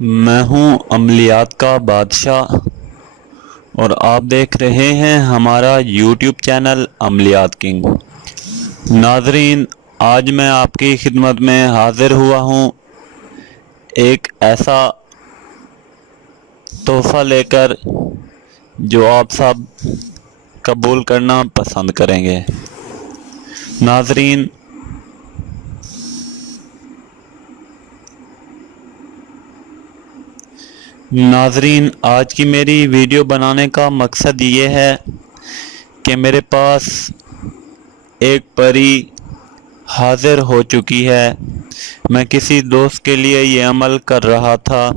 میں ہوں عملیات کا بادشاہ اور آپ دیکھ رہے ہیں ہمارا یوٹیوب چینل عملیات کنگ۔ ناظرین، آج میں آپ کی خدمت میں حاضر ہوا ہوں ایک ایسا تحفہ لے کر جو آپ سب قبول کرنا پسند کریں گے۔ ناظرین، آج کی میری ویڈیو بنانے کا مقصد یہ ہے کہ میرے پاس ایک پری حاضر ہو چکی ہے۔ میں کسی دوست کے لیے یہ عمل کر رہا تھا،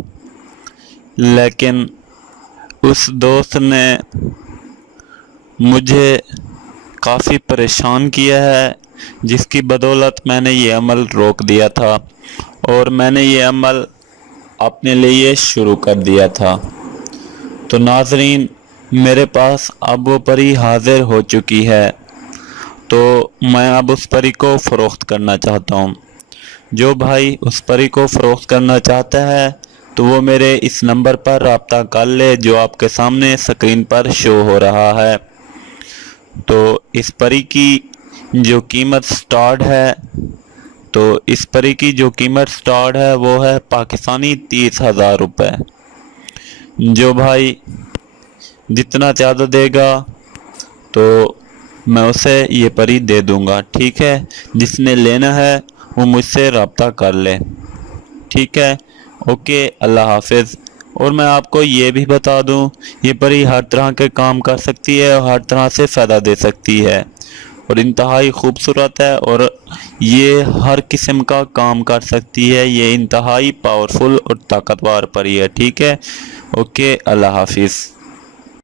لیکن اس دوست نے مجھے کافی پریشان کیا ہے، جس کی بدولت میں نے یہ عمل روک دیا تھا اور میں نے یہ عمل اپنے لیے شروع کر دیا تھا۔ تو ناظرین، میرے پاس اب وہ پری حاضر ہو چکی ہے، تو میں اب اس پری کو فروخت کرنا چاہتا ہوں۔ جو بھائی اس پری کو فروخت کرنا چاہتا ہے تو وہ میرے اس نمبر پر رابطہ کر لے جو آپ کے سامنے سکرین پر شو ہو رہا ہے۔ تو اس پری کی جو قیمت سٹارٹ ہے وہ ہے پاکستانی 30,000 روپے۔ جو بھائی جتنا زیادہ دے گا تو میں اسے یہ پری دے دوں گا، ٹھیک ہے؟ جس نے لینا ہے وہ مجھ سے رابطہ کر لے، ٹھیک ہے؟ اوکے، اللہ حافظ۔ اور میں آپ کو یہ بھی بتا دوں، یہ پری ہر طرح کے کام کر سکتی ہے اور ہر طرح سے فائدہ دے سکتی ہے اور انتہائی خوبصورت ہے اور یہ ہر قسم کا کام کر سکتی ہے۔ یہ انتہائی پاورفل اور طاقتور پری ہے، ٹھیک ہے؟ اوکے، اللہ حافظ۔